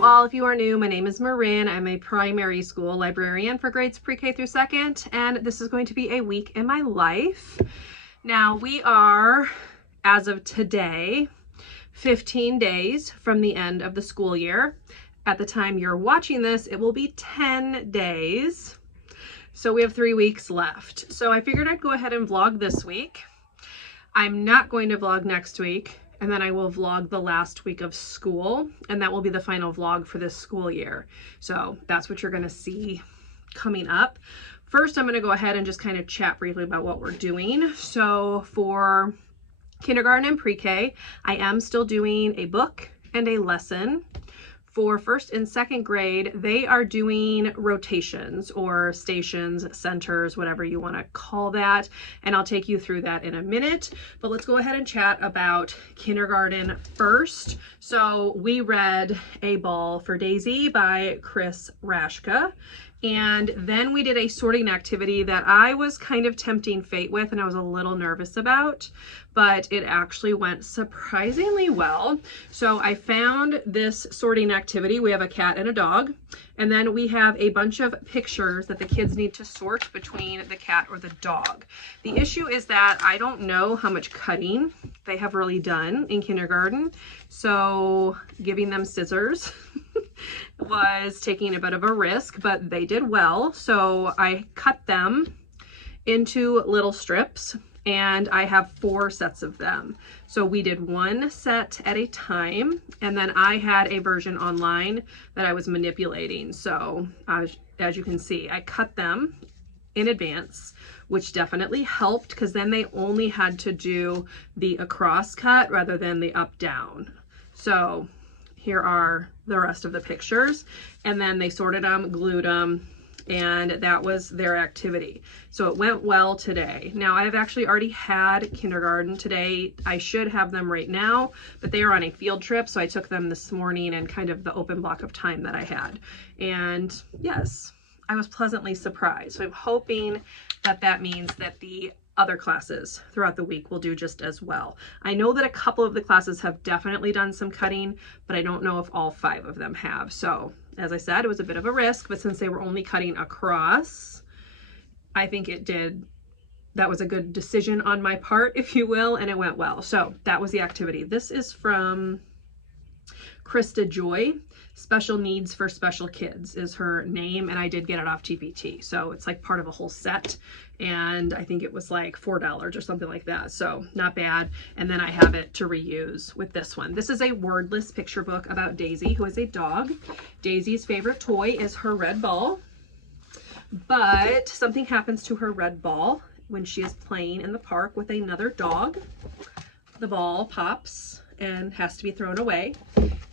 Hello all, if you are new, my name is Marin. I'm a primary school librarian for grades pre-K through 2nd, and this is going to be a week in my life. Now we are, as of today, 15 days from the end of the school year. At the time you're watching this, it will be 10 days. So we have 3 weeks left. So I figured I'd go ahead and vlog this week. I'm not going to vlog next week. And then I will vlog the last week of school, and that will be the final vlog for this school year. So that's what you're gonna see coming up. First, I'm gonna go ahead and just kind of chat briefly about what we're doing. So for kindergarten and pre-K, I am still doing a book and a lesson. For 1st and 2nd grade, they are doing rotations or stations, centers, whatever you want to call that. And I'll take you through that in a minute. But let's go ahead and chat about kindergarten first. So we read A Ball for Daisy by Chris Rashka. And then we did a sorting activity that I was kind of tempting fate with and I was a little nervous about, but it actually went surprisingly well. So I found this sorting activity. We have a cat and a dog, and then we have a bunch of pictures that the kids need to sort between the cat or the dog. The issue is that I don't know how much cutting they have really done in kindergarten, so giving them scissors was taking a bit of a risk, but they did well. So I cut them into little strips, and I have 4 sets of them. So we did 1 set at a time, and then I had a version online that I was manipulating. So as you can see, I cut them in advance, which definitely helped because then they only had to do the across cut rather than the up down. So here are the rest of the pictures, and then they sorted them, glued them, and that was their activity. So it went well today. Now I've actually already had kindergarten today. I should have them right now, but they are on a field trip, so I took them this morning and kind of the open block of time that I had. And yes, I was pleasantly surprised. So I'm hoping that that means that the other classes throughout the week will do just as well. I know that a couple of the classes have definitely done some cutting, but I don't know if all 5 of them have. So as I said, it was a bit of a risk, but since they were only cutting across, I think that was a good decision on my part, if you will, and it went well. So that was the activity. This is from Krista Joy. Special Needs for Special Kids is her name, and I did get it off TPT. So it's like part of a whole set, and I think it was like $4 or something like that. So not bad. And then I have it to reuse with this one. This is a wordless picture book about Daisy, who is a dog. Daisy's favorite toy is her red ball, but something happens to her red ball when she is playing in the park with another dog. The ball pops and has to be thrown away.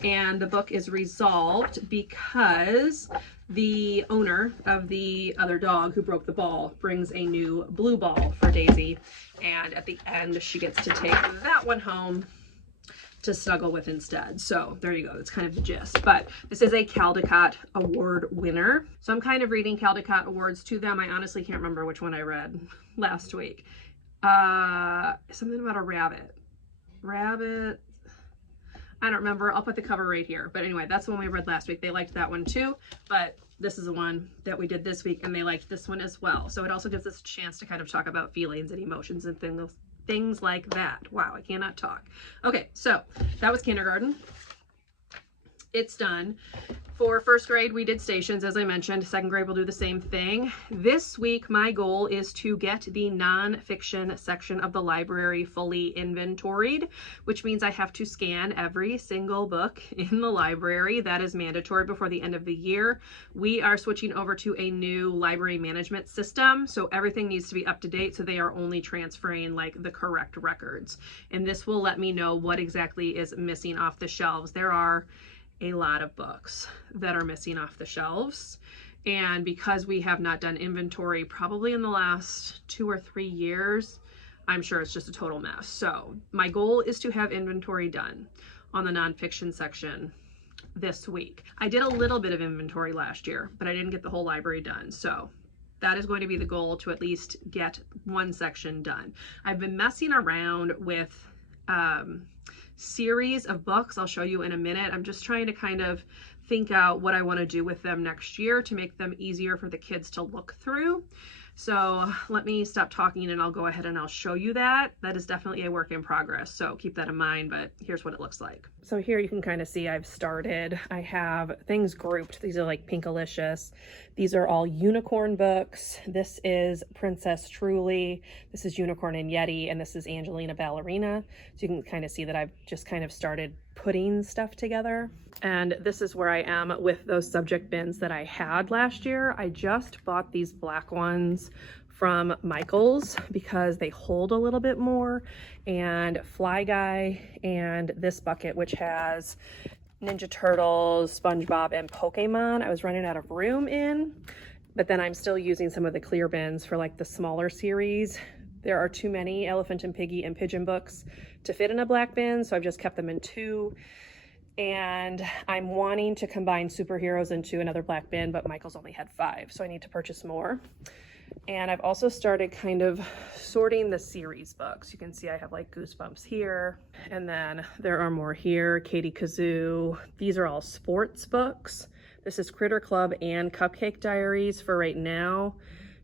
And the book is resolved because the owner of the other dog who broke the ball brings a new blue ball for Daisy. And at the end, she gets to take that one home to snuggle with instead. So there you go. That's kind of the gist. But this is a Caldecott Award winner. So I'm kind of reading Caldecott Awards to them. I honestly can't remember which one I read last week. Something about a rabbit. I don't remember. I'll put the cover right here. But anyway, that's the one we read last week. They liked that one too. But this is the one that we did this week, and they liked this one as well. So it also gives us a chance to kind of talk about feelings and emotions and things like that. Wow, I cannot talk. Okay, so that was kindergarten. It's done. For 1st grade, we did stations, as I mentioned. 2nd grade will do the same thing. This week, my goal is to get the nonfiction section of the library fully inventoried, which means I have to scan every single book in the library. That is mandatory before the end of the year. We are switching over to a new library management system, so everything needs to be up to date, so they are only transferring like the correct records. And this will let me know what exactly is missing off the shelves. There are a lot of books that are missing off the shelves, and because we have not done inventory probably in the last 2 or 3 years, I'm sure it's just a total mess. So my goal is to have inventory done on the nonfiction section this week. I did a little bit of inventory last year, but I didn't get the whole library done. So that is going to be the goal, to at least get 1 section done. I've been messing around with series of books I'll show you in a minute. I'm just trying to kind of think out what I want to do with them next year to make them easier for the kids to look through. So let me stop talking and I'll go ahead and I'll show you that. That is definitely a work in progress, so keep that in mind, but here's what it looks like. So here you can kind of see I've started. I have things grouped. These are like Pinkalicious. These are all unicorn books. This is Princess Truly. This is Unicorn and Yeti, and this is Angelina Ballerina. So you can kind of see that I've just kind of started putting stuff together. And this is where I am with those subject bins that I had last year. I just bought these black ones from Michael's because they hold a little bit more, and Fly Guy, and this bucket which has Ninja Turtles, SpongeBob, and Pokemon I was running out of room in, but then I'm still using some of the clear bins for like the smaller series. There are too many Elephant and Piggy and Pigeon books to fit in a black bin, so I've just kept them in 2. And I'm wanting to combine superheroes into another black bin, but Michael's only had 5, so I need to purchase more. And I've also started kind of sorting the series books. You can see I have like Goosebumps here, and then there are more here, Katie Kazoo. These are all sports books. This is Critter Club and Cupcake Diaries for right now.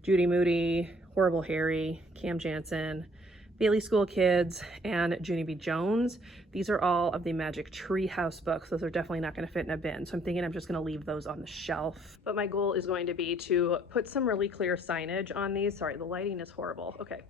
Judy Moody, Horrible Harry, Cam Jansen, Bailey School Kids, and Junie B. Jones. These are all of the Magic Tree House books. Those are definitely not going to fit in a bin, so I'm thinking I'm just going to leave those on the shelf. But my goal is going to be to put some really clear signage on these. Sorry, the lighting is horrible. Okay.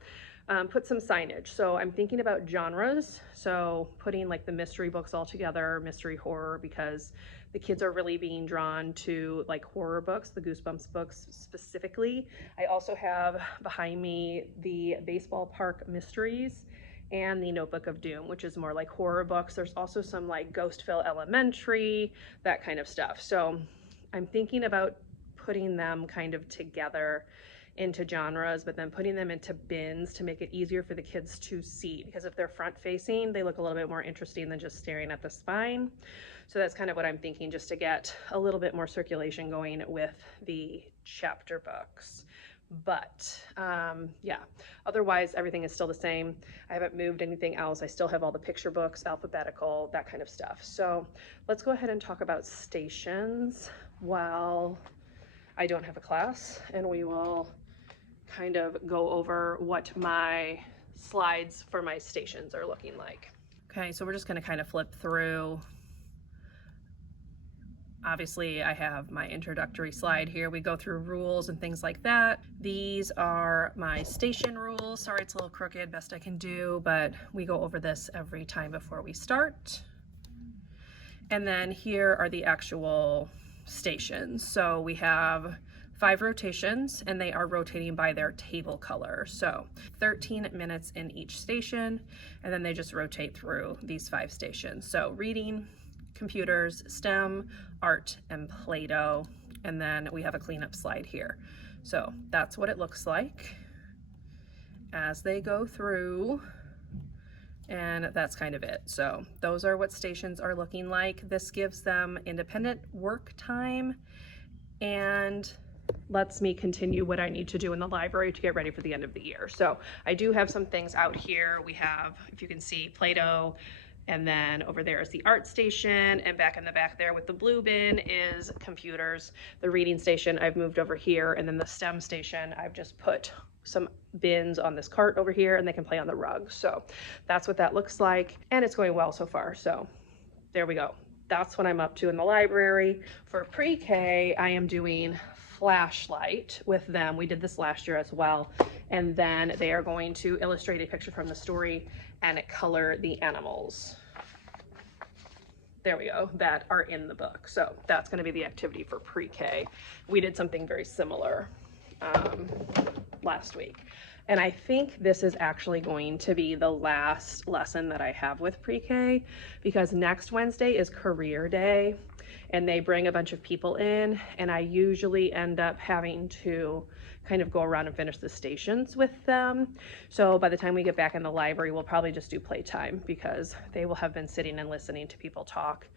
Put some signage. So I'm thinking about genres. So putting like the mystery books all together, mystery horror, because the kids are really being drawn to like horror books, the Goosebumps books specifically. I also have behind me the Baseball Park Mysteries and the Notebook of Doom, which is more like horror books. There's also some like Ghostville Elementary, that kind of stuff. So I'm thinking about putting them kind of together into genres, but then putting them into bins to make it easier for the kids to see, because if they're front facing, they look a little bit more interesting than just staring at the spine. So that's kind of what I'm thinking, just to get a little bit more circulation going with the chapter books. But yeah, otherwise everything is still the same. I haven't moved anything else. I still have all the picture books, alphabetical, that kind of stuff. So let's go ahead and talk about stations while I don't have a class, and we will kind of go over what my slides for my stations are looking like. Okay, so we're just going to kind of flip through. Obviously, I have my introductory slide here. We go through rules and things like that. These are my station rules. Sorry, it's a little crooked, best I can do, but we go over this every time before we start. And then here are the actual stations. So we have 5 rotations, and they are rotating by their table color. So 13 minutes in each station, and then they just rotate through these 5 stations. So reading, computers, STEM, art, and Play-Doh. And then we have a cleanup slide here. So that's what it looks like as they go through. And that's kind of it. So those are what stations are looking like. This gives them independent work time and lets me continue what I need to do in the library to get ready for the end of the year. So I do have some things out here. We have, if you can see, Play-Doh, and then over there is the art station, and back in the back there with the blue bin is computers. The reading station I've moved over here, and then the STEM station I've just put some bins on this cart over here, and they can play on the rug. So that's what that looks like, and it's going well so far. So there we go. That's what I'm up to in the library. For pre-K, I am doing Flashlight with them. We did this last year as well. And then they are going to illustrate a picture from the story and color the animals. There we go, that are in the book. So that's going to be the activity for pre-K. We did something very similar last week. And I think this is actually going to be the last lesson that I have with pre-K, because next Wednesday is career day, and they bring a bunch of people in, and I usually end up having to kind of go around and finish the stations with them. So by the time we get back in the library, we'll probably just do playtime, because they will have been sitting and listening to people talk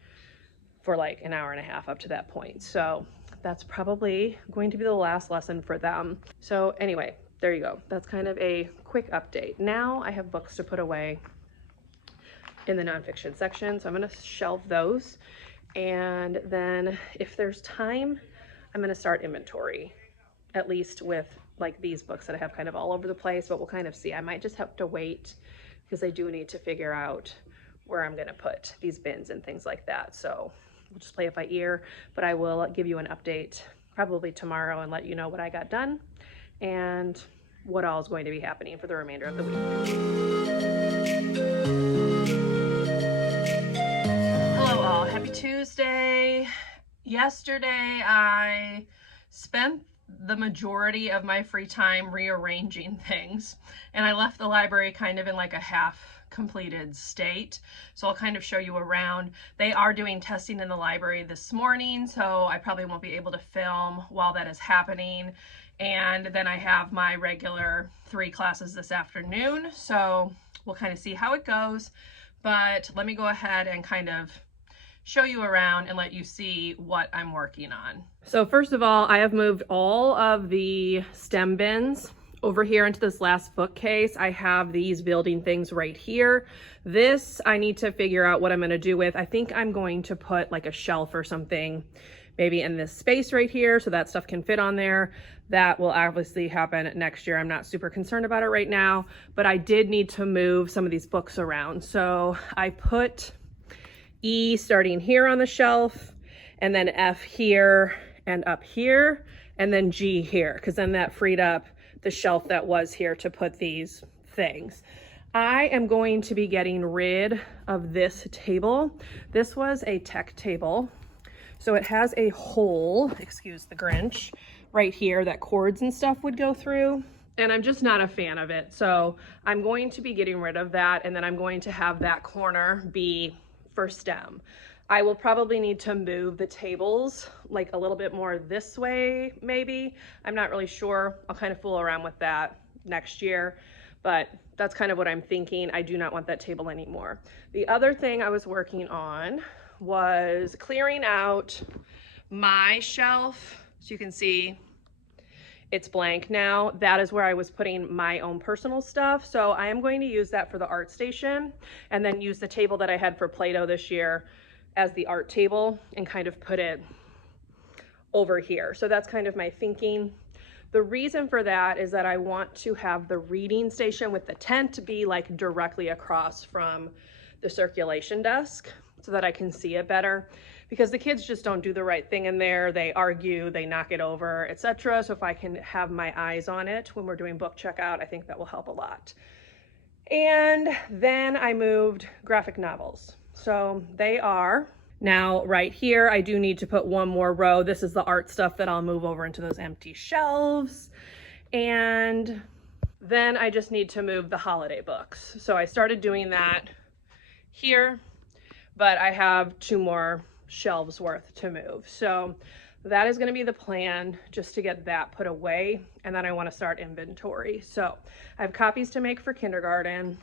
for like an hour and a half up to that point. So that's probably going to be the last lesson for them. So anyway, there you go. That's kind of a quick update. Now I have books to put away in the nonfiction section, so I'm going to shelve those. And then if there's time, I'm gonna start inventory, at least with like these books that I have kind of all over the place, but we'll kind of see. I might just have to wait because I do need to figure out where I'm gonna put these bins and things like that. So we'll just play it by ear, but I will give you an update probably tomorrow and let you know what I got done and what all is going to be happening for the remainder of the week. Hello all, happy Tuesday. Yesterday I spent the majority of my free time rearranging things, and I left the library kind of in like a half completed state. So I'll kind of show you around. They are doing testing in the library this morning, so I probably won't be able to film while that is happening. And then I have my regular 3 classes this afternoon, so we'll kind of see how it goes. But let me go ahead and kind of show you around and let you see what I'm working on. So first of all, I have moved all of the stem bins over here into this last bookcase. I have these building things right here. This I need to figure out what I'm going to do with. I think I'm going to put like a shelf or something maybe in this space right here so that stuff can fit on there. That will obviously happen next year. I'm not super concerned about it right now, but I did need to move some of these books around. So I put E starting here on the shelf, and then F here and up here, and then G here, because then that freed up the shelf that was here to put these things. I am going to be getting rid of this table. This was a tech table. So it has a hole, excuse the Grinch, right here that cords and stuff would go through. And I'm just not a fan of it. So I'm going to be getting rid of that. And then I'm going to have that corner be for STEM. I will probably need to move the tables like a little bit more this way, maybe. I'm not really sure. I'll kind of fool around with that next year, but that's kind of what I'm thinking. I do not want that table anymore. The other thing I was working on was clearing out my shelf. So you can see it's blank now. That is where I was putting my own personal stuff. So I am going to use that for the art station and then use the table that I had for Play-Doh this year as the art table and kind of put it over here. So that's kind of my thinking. The reason for that is that I want to have the reading station with the tent be like directly across from the circulation desk so that I can see it better, because the kids just don't do the right thing in there. They argue, they knock it over, etc. So if I can have my eyes on it when we're doing book checkout, I think that will help a lot. And then I moved graphic novels. So they are now right here. I do need to put one more row. This is the art stuff that I'll move over into those empty shelves. And then I just need to move the holiday books. So I started doing that here, but I have 2 more shelves worth to move. So that is going to be the plan, just to get that put away. And then I want to start inventory. So I have copies to make for kindergarten.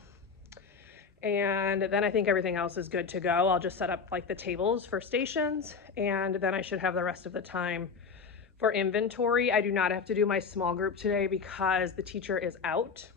And then I think everything else is good to go. I'll just set up like the tables for stations, and then I should have the rest of the time for inventory. I do not have to do my small group today because the teacher is out,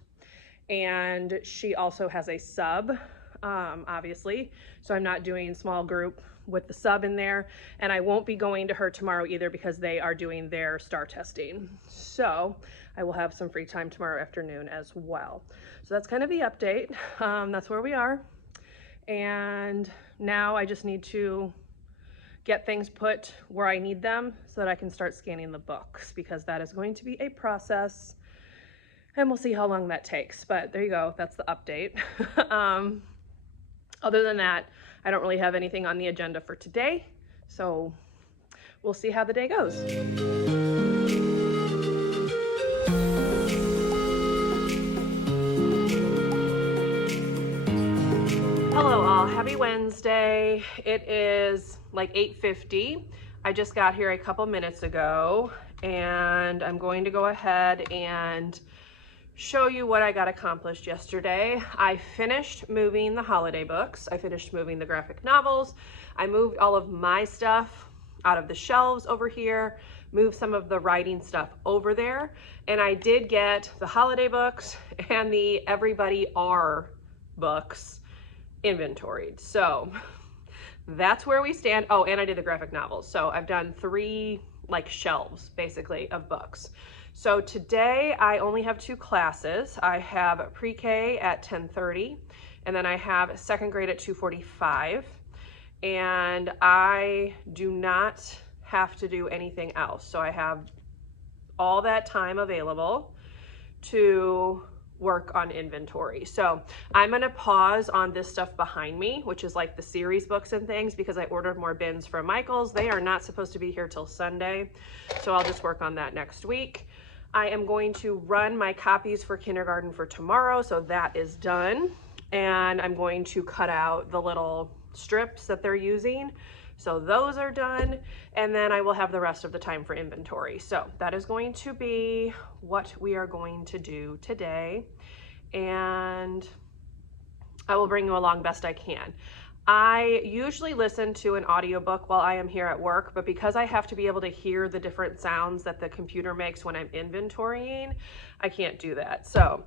and she also has a sub, obviously. So I'm not doing small group with the sub in there, and I won't be going to her tomorrow either because they are doing their STAR testing. So I will have some free time tomorrow afternoon as well. So that's kind of the update. That's where we are. And now I just need to get things put where I need them so that I can start scanning the books, because that is going to be a process, and we'll see how long that takes. But there you go, that's the update. Other than that, I don't really have anything on the agenda for today, so we'll see how the day goes. Hello all, happy Wednesday. It is like 8:50. I just got here a couple minutes ago, and I'm going to go ahead and show you what I got accomplished yesterday. I finished moving the holiday books. I finished moving the graphic novels. I moved all of my stuff out of the shelves over here, moved some of the writing stuff over there, and I did get the holiday books and the Everybody R books inventoried. So that's where we stand. Oh, and I did the graphic novels. So I've done 3 like shelves basically of books. So today I only have 2 classes. I have pre-K at 10:30 and then I have 2nd grade at 2:45. And I do not have to do anything else. So I have all that time available to work on inventory. So I'm gonna pause on this stuff behind me, which is like the series books and things, because I ordered more bins from Michael's. They are not supposed to be here till Sunday. So I'll just work on that next week. I am going to run my copies for kindergarten for tomorrow. So that is done. And I'm going to cut out the little strips that they're using. So those are done. And then I will have the rest of the time for inventory. So that is going to be what we are going to do today. And I will bring you along best I can. I usually listen to an audiobook while I am here at work, but because I have to be able to hear the different sounds that the computer makes when I'm inventorying, I can't do that. So,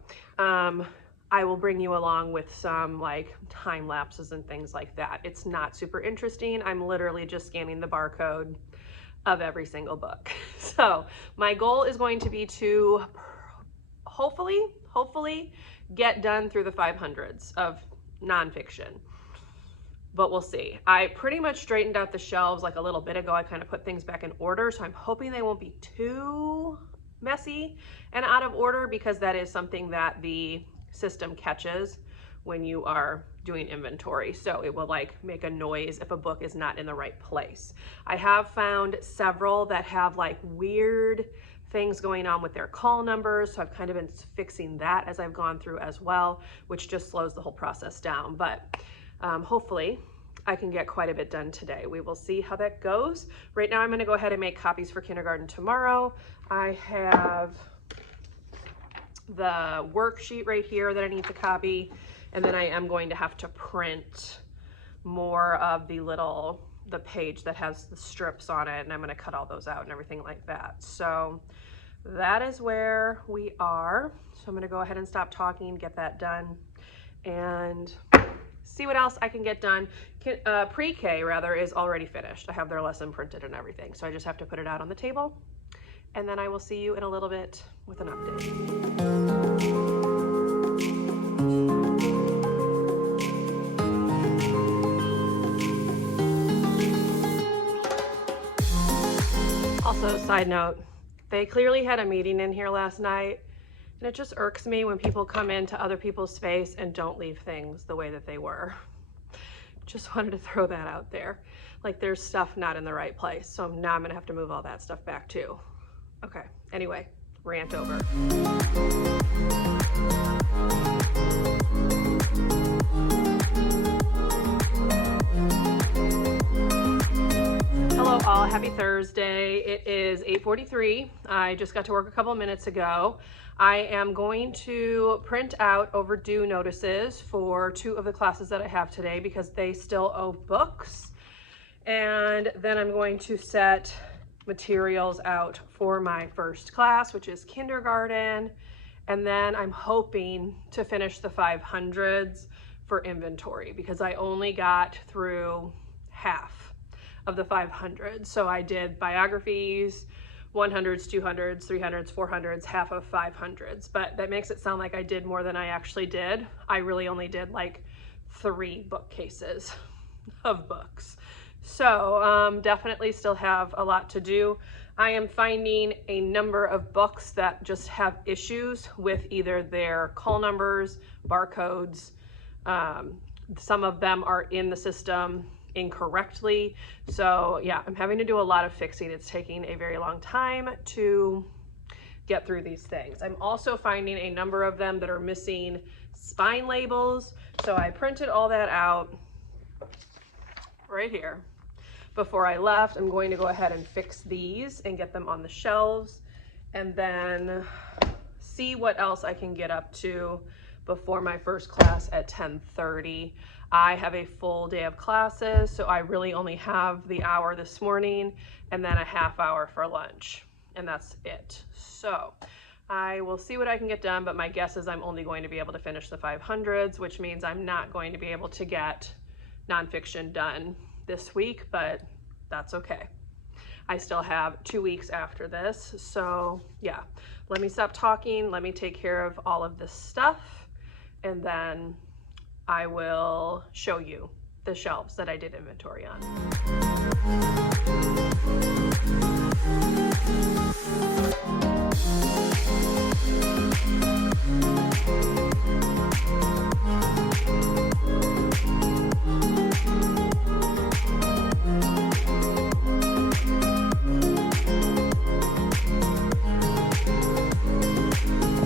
I will bring you along with some like time lapses and things like that. It's not super interesting. I'm literally just scanning the barcode of every single book. So my goal is going to be to hopefully get done through the 500s of nonfiction. But we'll see. I pretty much straightened out the shelves like a little bit ago. I kind of put things back in order. So I'm hoping they won't be too messy and out of order, because that is something that the system catches when you are doing inventory. So it will like make a noise if a book is not in the right place. I have found several that have like weird things going on with their call numbers. So I've kind of been fixing that as I've gone through as well, which just slows the whole process down. But hopefully I can get quite a bit done today. We will see how that goes. Right now I'm going to go ahead and make copies for kindergarten tomorrow. I have the worksheet right here that I need to copy, and then I am going to have to print more of the page that has the strips on it, and I'm going to cut all those out and everything like that. So that is where we are. So I'm going to go ahead and stop talking, get that done, and see what else I can get done. Pre-K rather is already finished. I have their lesson printed and everything, so I just have to put it out on the table, and then I will see you in a little bit with an update. Also, side note, they clearly had a meeting in here last night, and it just irks me when people come into other people's space and don't leave things the way that they were. Just wanted to throw that out there. Like, there's stuff not in the right place, so now I'm gonna have to move all that stuff back too. Okay, anyway, rant over. Hello all, happy Thursday. It is 8:43. I just got to work a couple of minutes ago. I am going to print out overdue notices for 2 of the classes that I have today because they still owe books. And then I'm going to set materials out for my first class, which is kindergarten. And then I'm hoping to finish the 500s for inventory because I only got through half of the 500s. So I did biographies, 100s, 200s, 300s, 400s, half of 500s, but that makes it sound like I did more than I actually did. I really only did like 3 bookcases of books. So definitely still have a lot to do. I am finding a number of books that just have issues with either their call numbers, barcodes. Some of them are in the system incorrectly. So yeah, I'm having to do a lot of fixing. It's taking a very long time to get through these things. I'm also finding a number of them that are missing spine labels. So I printed all that out right here. Before I left, I'm going to go ahead and fix these and get them on the shelves and then see what else I can get up to before my first class at 10:30. I have a full day of classes, so I really only have the hour this morning and then a half hour for lunch, and that's it. So I will see what I can get done, but my guess is I'm only going to be able to finish the 500s, which means I'm not going to be able to get nonfiction done this week, but that's okay. I still have 2 weeks after this. So yeah, let me stop talking. Let me take care of all of this stuff, and then I will show you the shelves that I did inventory on.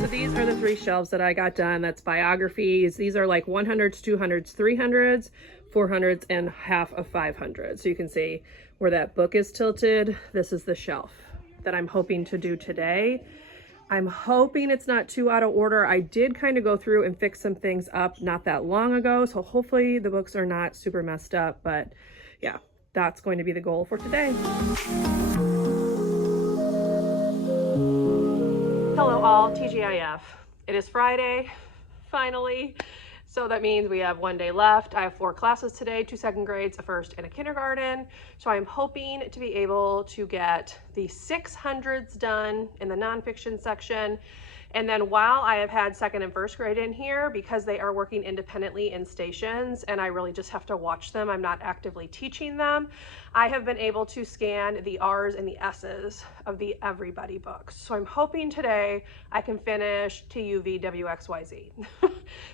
These are the 3 shelves that I got done. That's biographies. These are like 100s, 200s, 300s, 400s, and half of 500s. So you can see where that book is tilted. This is the shelf that I'm hoping to do today. I'm hoping it's not too out of order. I did kind of go through and fix some things up not that long ago, so hopefully the books are not super messed up, but yeah, that's going to be the goal for today. Hello all, TGIF. It is Friday, finally. So that means we have 1 day left. I have 4 classes today, 2 second grades, a first, and a kindergarten. So I'm hoping to be able to get the 600s done in the nonfiction section. And then while I have had second and first grade in here, because they are working independently in stations and I really just have to watch them, I'm not actively teaching them, I have been able to scan the R's and the S's of the Everybody books. So I'm hoping today I can finish TUVWXYZ.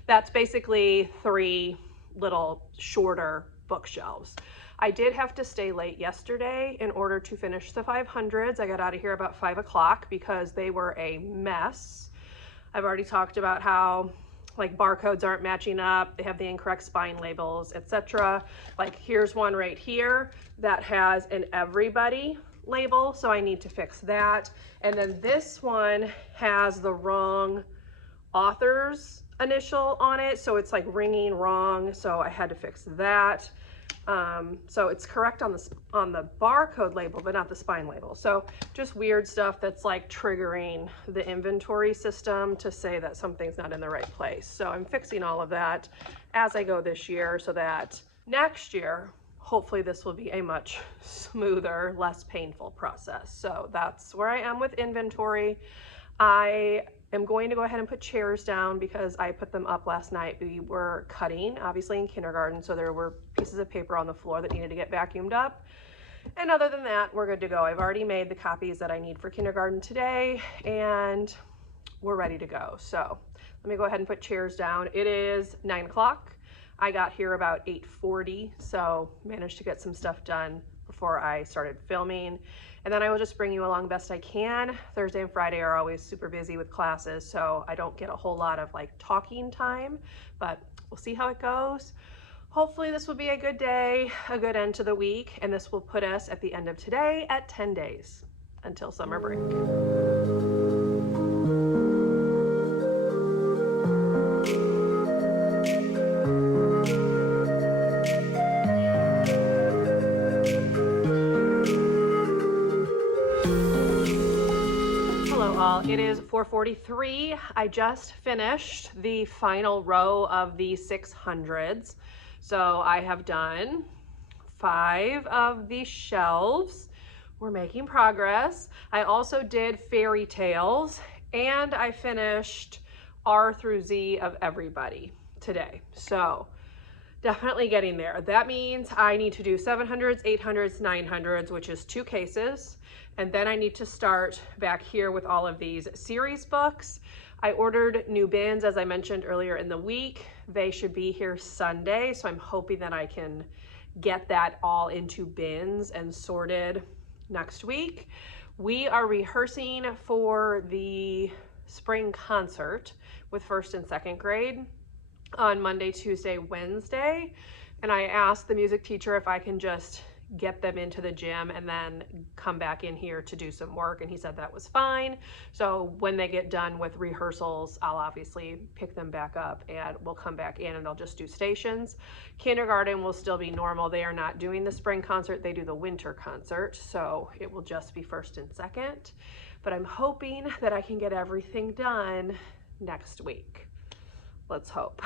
That's basically 3 little shorter bookshelves. I did have to stay late yesterday in order to finish the 500s. I got out of here about 5 o'clock because they were a mess. I've already talked about how like barcodes aren't matching up, they have the incorrect spine labels, etc. Like here's one right here that has an Everybody label, so I need to fix that. And then this one has the wrong author's initial on it, so it's like ringing wrong, so I had to fix that. So it's correct on the barcode label, but not the spine label. So just weird stuff that's like triggering the inventory system to say that something's not in the right place. So I'm fixing all of that as I go this year so that next year, hopefully this will be a much smoother, less painful process. So that's where I am with inventory. I am going to go ahead and put chairs down because I put them up last night. We were cutting, obviously in kindergarten, so there were pieces of paper on the floor that needed to get vacuumed up. And other than that, we're good to go. I've already made the copies that I need for kindergarten today, and we're ready to go. So let me go ahead and put chairs down. It is 9 o'clock. I got here about 8:40, so managed to get some stuff done before I started filming. And then I will just bring you along best I can. Thursday and Friday are always super busy with classes, so I don't get a whole lot of like talking time, but we'll see how it goes. Hopefully this will be a good day, a good end to the week, and this will put us at the end of today at 10 days until summer break. It is 4:43. I just finished the final row of the 600s. So I have done 5 of the shelves. We're making progress. I also did fairy tales and I finished R through Z of Everybody today. So definitely getting there. That means I need to do 700s, 800s, 900s, which is 2 cases. And then I need to start back here with all of these series books. I ordered new bins, as I mentioned earlier in the week. They should be here Sunday, so I'm hoping that I can get that all into bins and sorted next week. We are rehearsing for the spring concert with first and second grade on Monday, Tuesday, Wednesday. And I asked the music teacher if I can just get them into the gym and then come back in here to do some work, and he said that was fine. So when they get done with rehearsals, I'll obviously pick them back up and we'll come back in and they'll just do stations. Kindergarten will still be normal. They are not doing the spring concert, they do the winter concert, so it will just be first and second. But I'm hoping that I can get everything done next week. Let's hope.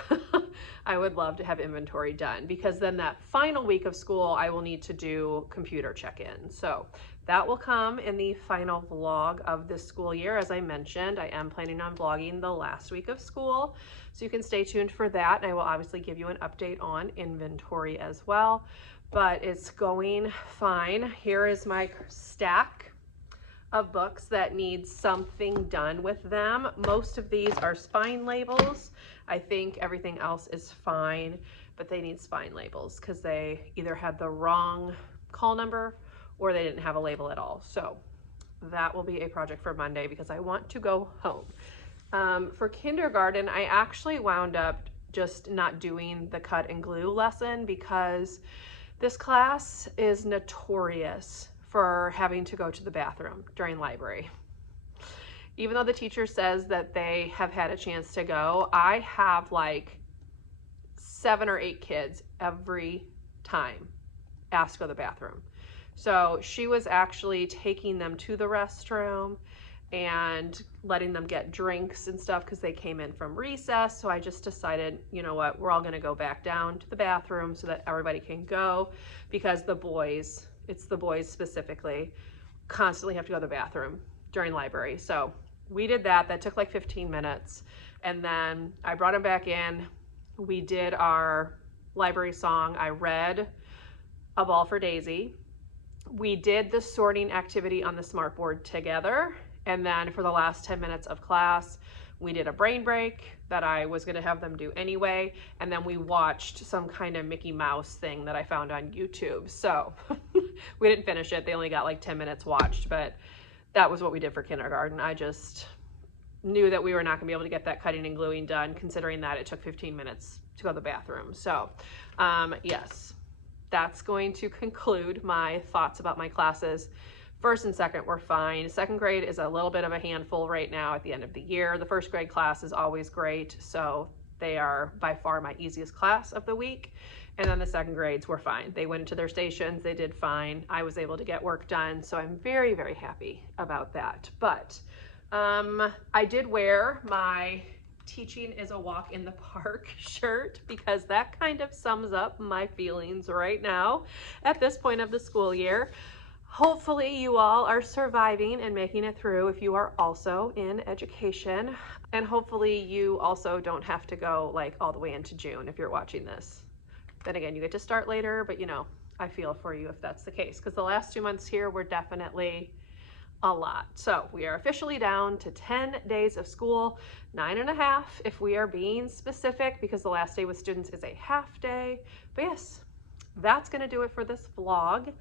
I would love to have inventory done, because then that final week of school, I will need to do computer check-in. So that will come in the final vlog of this school year. As I mentioned, I am planning on vlogging the last week of school, so you can stay tuned for that. And I will obviously give you an update on inventory as well, but it's going fine. Here is my stack of books that need something done with them. Most of these are spine labels. I think everything else is fine, but they need spine labels because they either had the wrong call number or they didn't have a label at all. So that will be a project for Monday because I want to go home. For kindergarten, I actually wound up just not doing the cut and glue lesson because this class is notorious for having to go to the bathroom during library. Even though the teacher says that they have had a chance to go, I have like 7 or 8 kids every time ask to go to the bathroom. So she was actually taking them to the restroom and letting them get drinks and stuff because they came in from recess. So I just decided, you know what, we're all gonna go back down to the bathroom so that everybody can go, because the boys, it's the boys specifically, constantly have to go to the bathroom during library. So we did that. That took like 15 minutes. And then I brought them back in. We did our library song. I read A Ball for Daisy. We did the sorting activity on the smart board together. And then for the last 10 minutes of class, we did a brain break that I was going to have them do anyway. And then we watched some kind of Mickey Mouse thing that I found on YouTube. So we didn't finish it. They only got like 10 minutes watched, but that was what we did for kindergarten. I just knew that we were not going to be able to get that cutting and gluing done, considering that it took 15 minutes to go to the bathroom. So yes, that's going to conclude my thoughts about my classes. First and second were fine. Second grade is a little bit of a handful right now at the end of the year. The first grade class is always great, so they are by far my easiest class of the week. And then the second grades were fine. They went into their stations, they did fine. I was able to get work done, so I'm very, very happy about that. But I did wear my Teaching is a Walk in the Park shirt because that kind of sums up my feelings right now at this point of the school year. Hopefully you all are surviving and making it through if you are also in education. And hopefully you also don't have to go like all the way into June if you're watching this. Then again, you get to start later, but you know, I feel for you if that's the case, because the last 2 months here were definitely a lot. So we are officially down to 10 days of school, 9.5 if we are being specific, because the last day with students is a half day. But yes, that's gonna do it for this vlog.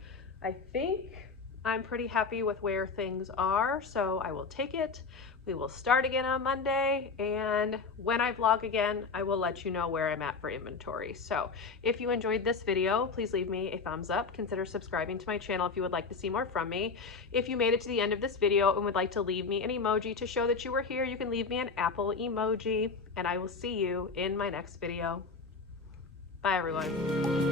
I think I'm pretty happy with where things are, so I will take it. We will start again on Monday, and when I vlog again, I will let you know where I'm at for inventory. So if you enjoyed this video, please leave me a thumbs up. Consider subscribing to my channel if you would like to see more from me. If you made it to the end of this video and would like to leave me an emoji to show that you were here, you can leave me an apple emoji, and I will see you in my next video. Bye, everyone.